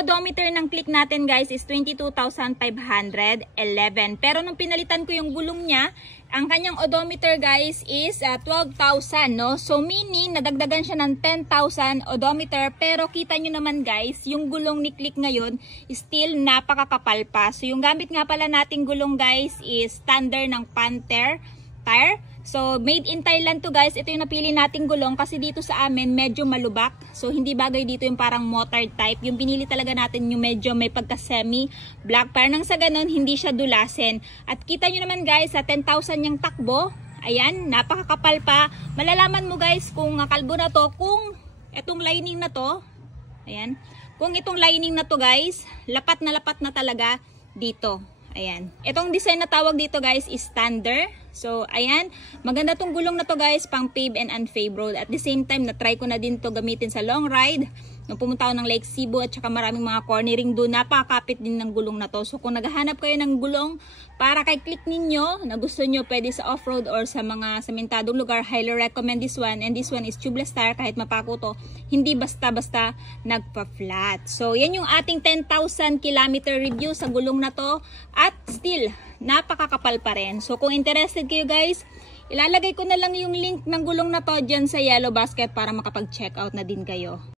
odometer ng click natin guys is 22,511. Pero nung pinalitan ko yung gulong niya, ang kanyang odometer guys is 12,000, no? So meaning nadagdagan siya ng 10,000 odometer, pero kita nyo naman guys, yung gulong ni click ngayon still napakakapal pa. So yung gamit nga pala nating gulong guys is standard ng Panther tire. So, made in Thailand to guys. Ito yung napili nating gulong kasi dito sa amin medyo malubak. So, hindi bagay dito yung parang motor type. Yung pinili talaga natin yung medyo may pagka-semi black. Para nang sa ganun, hindi siya dulasin. At kita nyo naman guys, sa 10,000 yung takbo. Ayan, napakakapal pa. Malalaman mo guys kung kalbo na to, kung itong lining na to. Ayan. Kung itong lining na to guys, lapat na talaga dito. Ayan. Itong design na tawag dito guys is standard. So, ayan. Maganda tong gulong na to guys, pang pave and unpaved road. At the same time, na-try ko na din to gamitin sa long ride. Nung pumunta ako ng Lake Cebu at saka maraming mga cornering doon, napakakapit din ng gulong na to. So, kung naghahanap kayo ng gulong para kay click ninyo, na gusto nyo pwede sa off-road or sa mga sementadong lugar, highly recommend this one. And this one is tubeless tire, kahit mapako to, hindi basta-basta nagpa-flat. So, yan yung ating 10,000 kilometer review sa gulong na to. At still, napakakapal pa rin. So, kung interested kayo guys, ilalagay ko na lang yung link ng gulong na to dyan sa yellow basket para makapag-check out na din kayo.